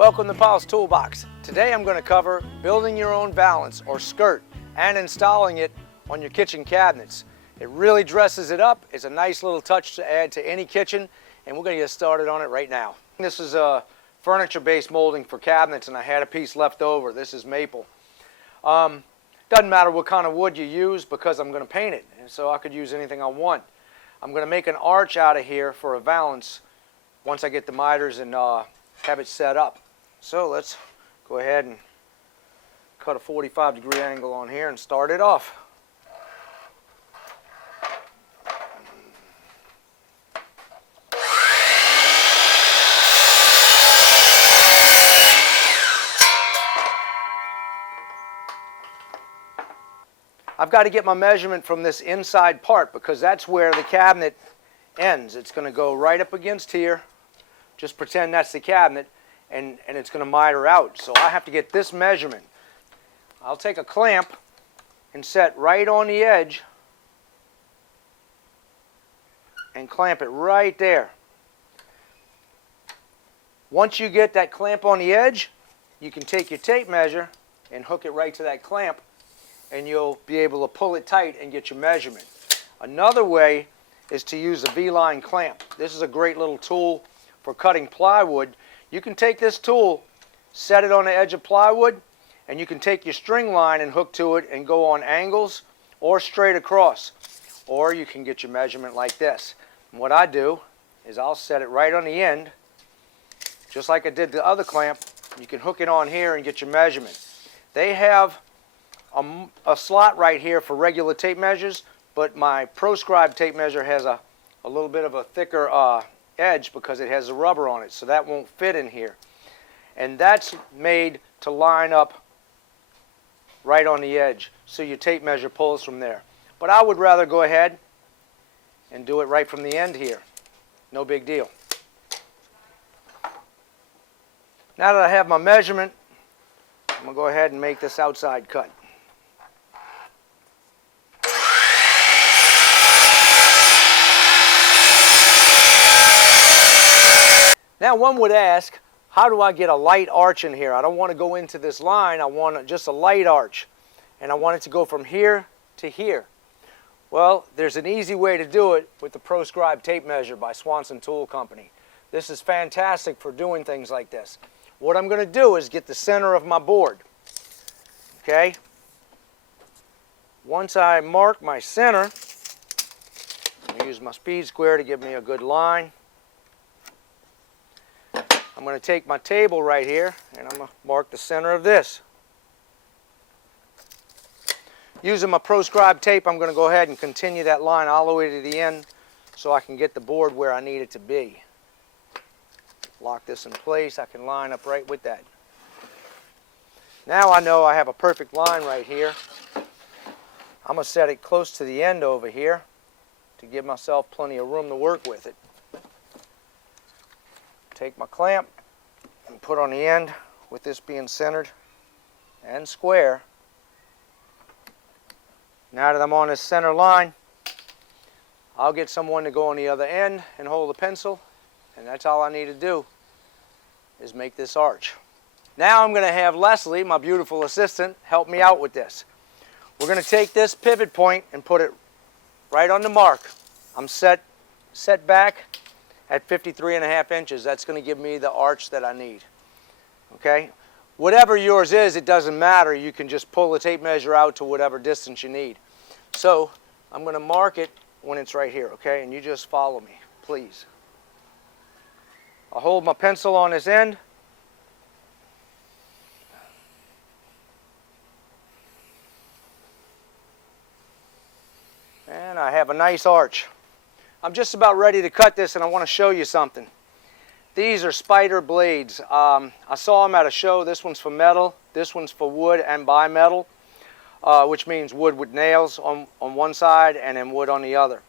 Welcome to Paul's Toolbox. Today I'm going to cover building your own valance or skirt and installing it on your kitchen cabinets. It really dresses it up. It's a nice little touch to add to any kitchen, and we're going to get started on it right now. This is a furniture-based molding for cabinets, and I had a piece left over. This is maple. Doesn't matter what kind of wood you use because I'm going to paint it, and so I could use anything I want. I'm going to make an arch out of here for a valance once I get the miters and have it set up. So let's go ahead and cut a 45-degree angle on here and start it off. I've got to get my measurement from this inside part because that's where the cabinet ends. It's going to go right up against here. Just pretend that's the cabinet, and it's going to miter out. So I have to get this measurement. I'll take a clamp and set right on the edge and clamp it right there. Once you get that clamp on the edge, you can take your tape measure and hook it right to that clamp, and you'll be able to pull it tight and get your measurement. Another way is to use a V-line clamp. This is a great little tool for cutting plywood. You can take this tool, set it on the edge of plywood, and you can take your string line and hook to it and go on angles or straight across. Or you can get your measurement like this. And what I do is I'll set it right on the end, just like I did the other clamp. You can hook it on here and get your measurement. They have a slot right here for regular tape measures, but my proscribed tape measure has a little bit of a thicker edge because it has a rubber on it, so that won't fit in here. And that's made to line up right on the edge, so your tape measure pulls from there. But I would rather go ahead and do it right from the end here. No big deal. Now that I have my measurement, I'm going to go ahead and make this outside cut. Now one would ask, how do I get a light arch in here? I don't want to go into this line. I want just a light arch. And I want it to go from here to here. Well, there's an easy way to do it with the proscribed tape measure by Swanson Tool Company. This is fantastic for doing things like this. What I'm going to do is get the center of my board. Okay? Once I mark my center, I'm going to use my speed square to give me a good line. I'm going to take my table right here and I'm going to mark the center of this. Using my proscribed tape, I'm going to go ahead and continue that line all the way to the end so I can get the board where I need it to be. Lock this in place. I can line up right with that. Now I know I have a perfect line right here. I'm going to set it close to the end over here to give myself plenty of room to work with it. Take my clamp and put on the end with this being centered and square. Now that I'm on this center line, I'll get someone to go on the other end and hold the pencil, and that's all I need to do is make this arch. Now I'm going to have Leslie, my beautiful assistant, help me out with this. We're going to take this pivot point and put it right on the mark. I'm set back at 53.5 inches. That's going to give me the arch that I need. Okay? Whatever yours is, it doesn't matter. You can just pull the tape measure out to whatever distance you need. So I'm going to mark it when it's right here, okay? And you just follow me, please. I'll hold my pencil on this end. And I have a nice arch. I'm just about ready to cut this, and I want to show you something. These are spider blades. I saw them at a show. This one's for metal. This one's for wood and bimetal, which means wood with nails on one side and then wood on the other.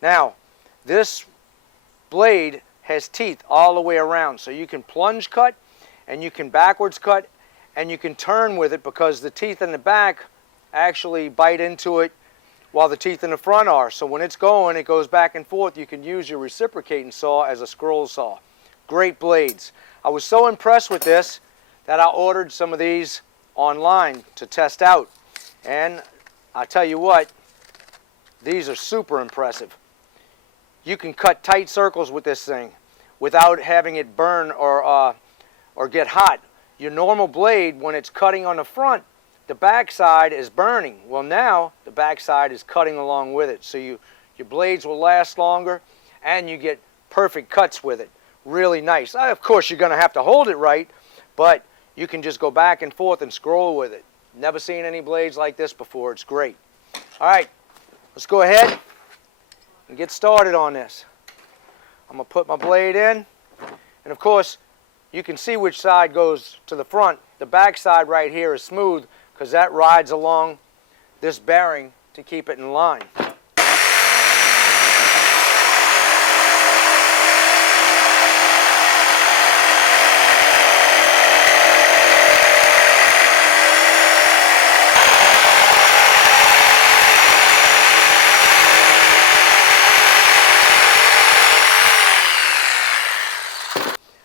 Now, this blade has teeth all the way around, so you can plunge cut, and you can backwards cut, and you can turn with it because the teeth in the back actually bite into it while the teeth in the front are. So when it's going, it goes back and forth. You can use your reciprocating saw as a scroll saw. Great blades. I was so impressed with this that I ordered some of these online to test out. And I tell you what, these are super impressive. You can cut tight circles with this thing without having it burn or get hot. Your normal blade, when it's cutting on the front, the backside is burning. Well, now the backside is cutting along with it. So your blades will last longer and you get perfect cuts with it. Really nice. Of course, you're going to have to hold it right, but you can just go back and forth and scroll with it. Never seen any blades like this before. It's great. All right, let's go ahead and get started on this. I'm going to put my blade in, and of course, you can see which side goes to the front. The back side right here is smooth because that rides along this bearing to keep it in line.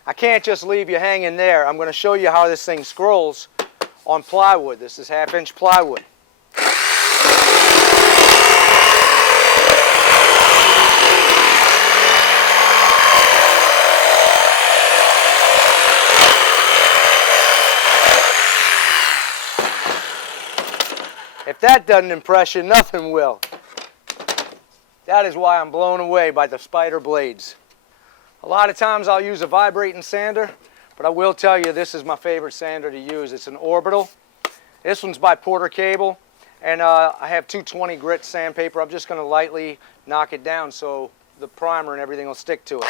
I can't just leave you hanging there. I'm going to show you how this thing scrolls on plywood. This is 1/2-inch plywood. If that doesn't impress you, nothing will. That is why I'm blown away by the spider blades. A lot of times I'll use a vibrating sander, but I will tell you this is my favorite sander to use. It's an orbital. This one's by Porter Cable, and I have 220 grit sandpaper. I'm just going to lightly knock it down so the primer and everything will stick to it.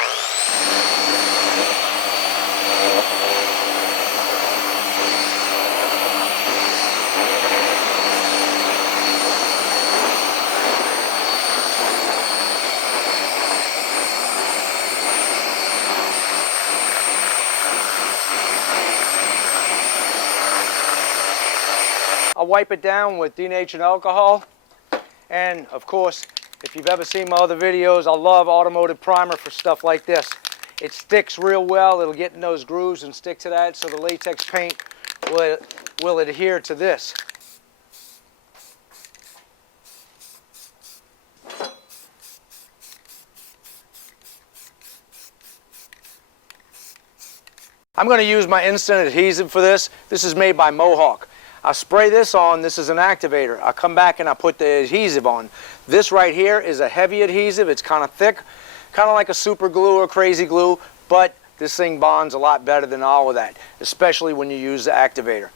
I'll wipe it down with denatured alcohol, and of course, if you've ever seen my other videos, I love automotive primer for stuff like this. It sticks real well. It'll get in those grooves and stick to that, so the latex paint will adhere to this. I'm going to use my instant adhesive for this. This is made by Mohawk. I spray this on. This is an activator. I come back and I put the adhesive on. This right here is a heavy adhesive. It's kind of thick, kind of like a super glue or crazy glue, but this thing bonds a lot better than all of that, especially when you use the activator.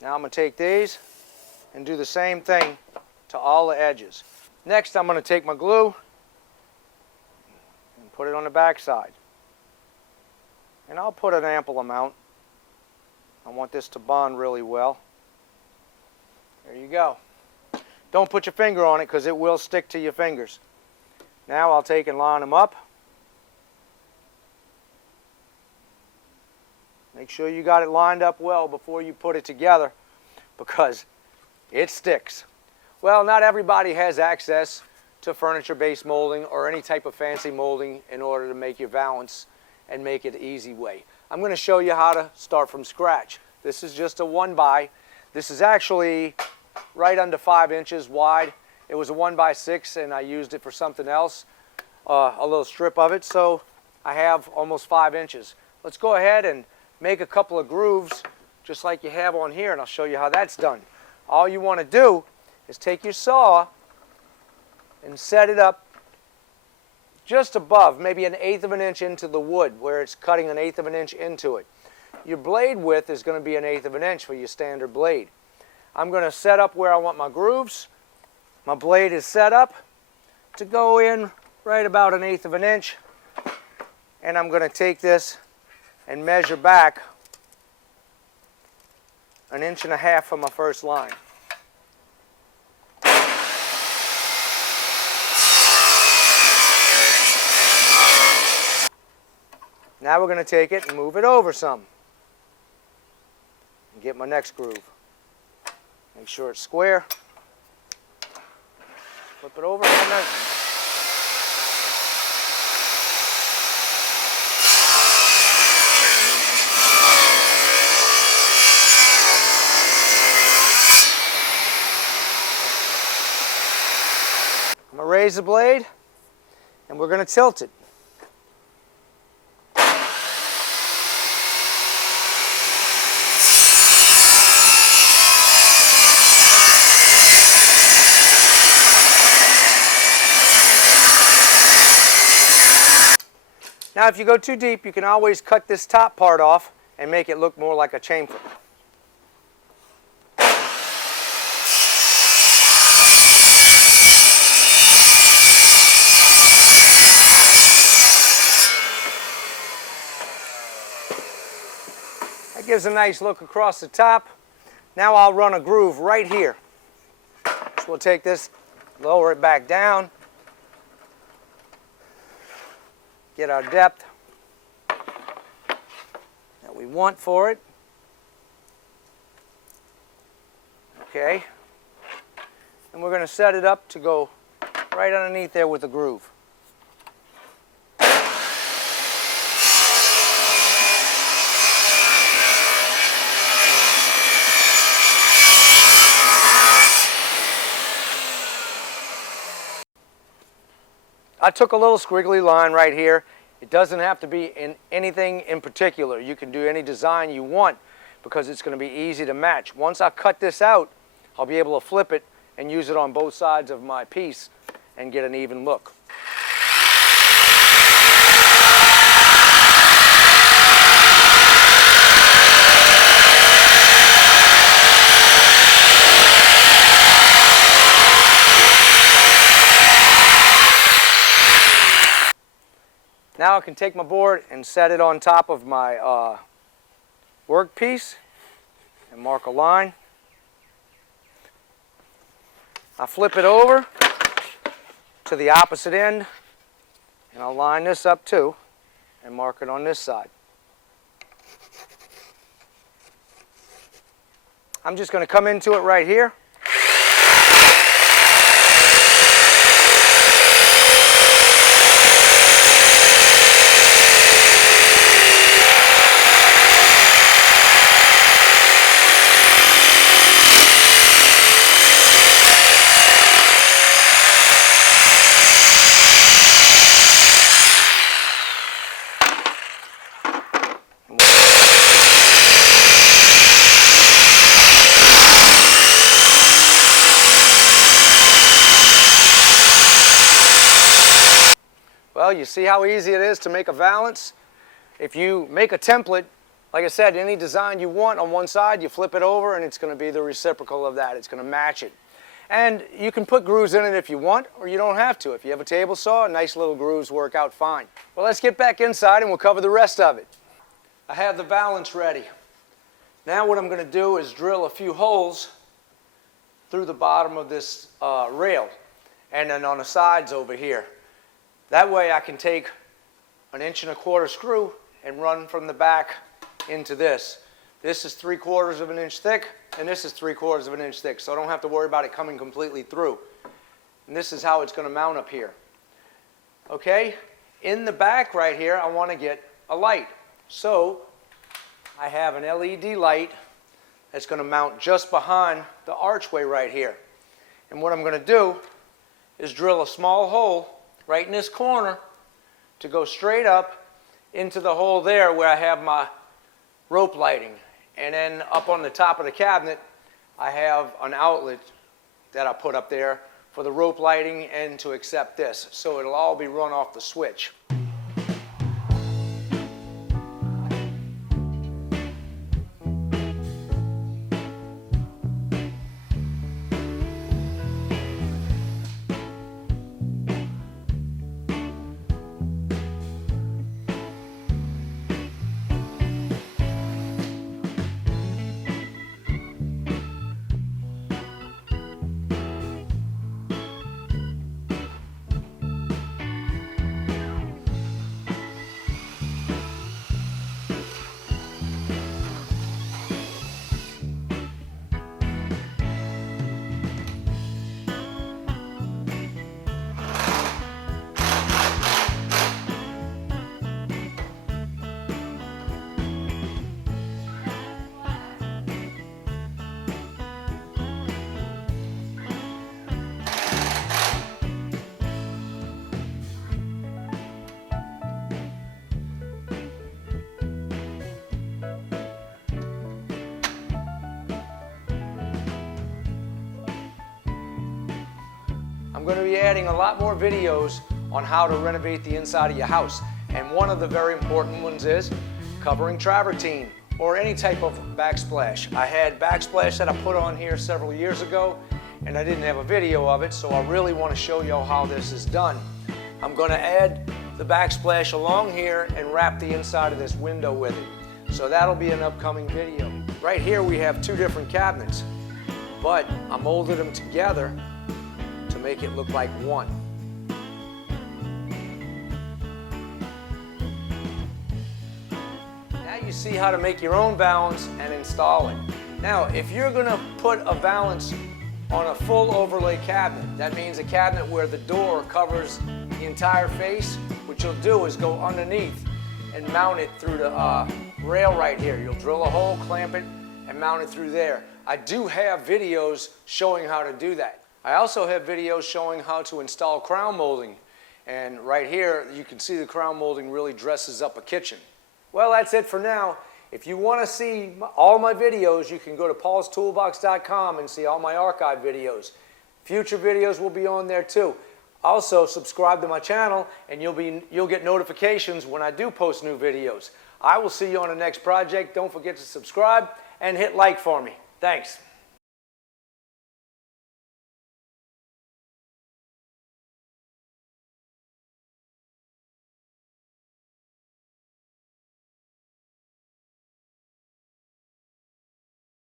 Now I'm going to take these and do the same thing to all the edges. Next, I'm going to take my glue and put it on the back side. And I'll put an ample amount. I want this to bond really well. There you go. Don't put your finger on it because it will stick to your fingers. Now I'll take and line them up. Make sure you got it lined up well before you put it together because it sticks. Well, not everybody has access to furniture-based molding or any type of fancy molding in order to make your valance and make it the easy way. I'm going to show you how to start from scratch. This is just a 1x. This is actually right under 5 inches wide. It was a 1x6 and I used it for something else, a little strip of it, so I have almost 5 inches. Let's go ahead and make a couple of grooves just like you have on here, and I'll show you how that's done. All you want to do is take your saw and set it up just above, maybe 1/8 of an inch into the wood where it's cutting 1/8 of an inch into it. Your blade width is going to be 1/8 of an inch for your standard blade. I'm going to set up where I want my grooves. My blade is set up to go in right about 1/8 of an inch, and I'm going to take this and measure back 1.5 inches from my first line. Now we're going to take it and move it over some and get my next groove. Make sure it's square. Flip it over and razor blade and we're going to tilt it. Now if you go too deep, you can always cut this top part off and make it look more like a chamfer. That gives a nice look across the top. Now I'll run a groove right here. So we'll take this, lower it back down, get our depth that we want for it. Okay. And we're going to set it up to go right underneath there with the groove. I took a little squiggly line right here. It doesn't have to be in anything in particular. You can do any design you want because it's going to be easy to match. Once I cut this out, I'll be able to flip it and use it on both sides of my piece and get an even look. Now I can take my board and set it on top of my workpiece and mark a line. I flip it over to the opposite end and I'll line this up too and mark it on this side. I'm just going to come into it right here. Well, you see how easy it is to make a valance? If you make a template, like I said, any design you want on one side, you flip it over and it's going to be the reciprocal of that. It's going to match it. And you can put grooves in it if you want, or you don't have to. If you have a table saw, nice little grooves work out fine. Well, let's get back inside and we'll cover the rest of it. I have the valance ready. Now what I'm going to do is drill a few holes through the bottom of this rail and then on the sides over here. That way I can take an 1¼ inch screw and run from the back into this. This is 3/4 inch thick and this is 3/4 inch thick, so I don't have to worry about it coming completely through. And this is how it's going to mount up here. Okay, in the back right here I want to get a light. So I have an LED light that's going to mount just behind the archway right here. And what I'm going to do is drill a small hole right in this corner to go straight up into the hole there where I have my rope lighting. And then up on the top of the cabinet I have an outlet that I put up there for the rope lighting and to accept this. So it'll all be run off the switch. I'm going to be adding a lot more videos on how to renovate the inside of your house. And one of the very important ones is covering travertine or any type of backsplash. I had backsplash that I put on here several years ago and I didn't have a video of it, so I really want to show you how this is done. I'm going to add the backsplash along here and wrap the inside of this window with it. So that'll be an upcoming video. Right here we have two different cabinets, but I molded them together to make it look like one. Now you see how to make your own valance and install it. Now if you're going to put a valance on a full overlay cabinet, that means a cabinet where the door covers the entire face, what you'll do is go underneath and mount it through the rail right here. You'll drill a hole, clamp it, and mount it through there. I do have videos showing how to do that. I also have videos showing how to install crown molding. And right here, you can see the crown molding really dresses up a kitchen. Well, that's it for now. If you want to see all my videos, you can go to paulstoolbox.com and see all my archive videos. Future videos will be on there too. Also, subscribe to my channel and you'll get notifications when I do post new videos. I will see you on the next project. Don't forget to subscribe and hit like for me. Thanks.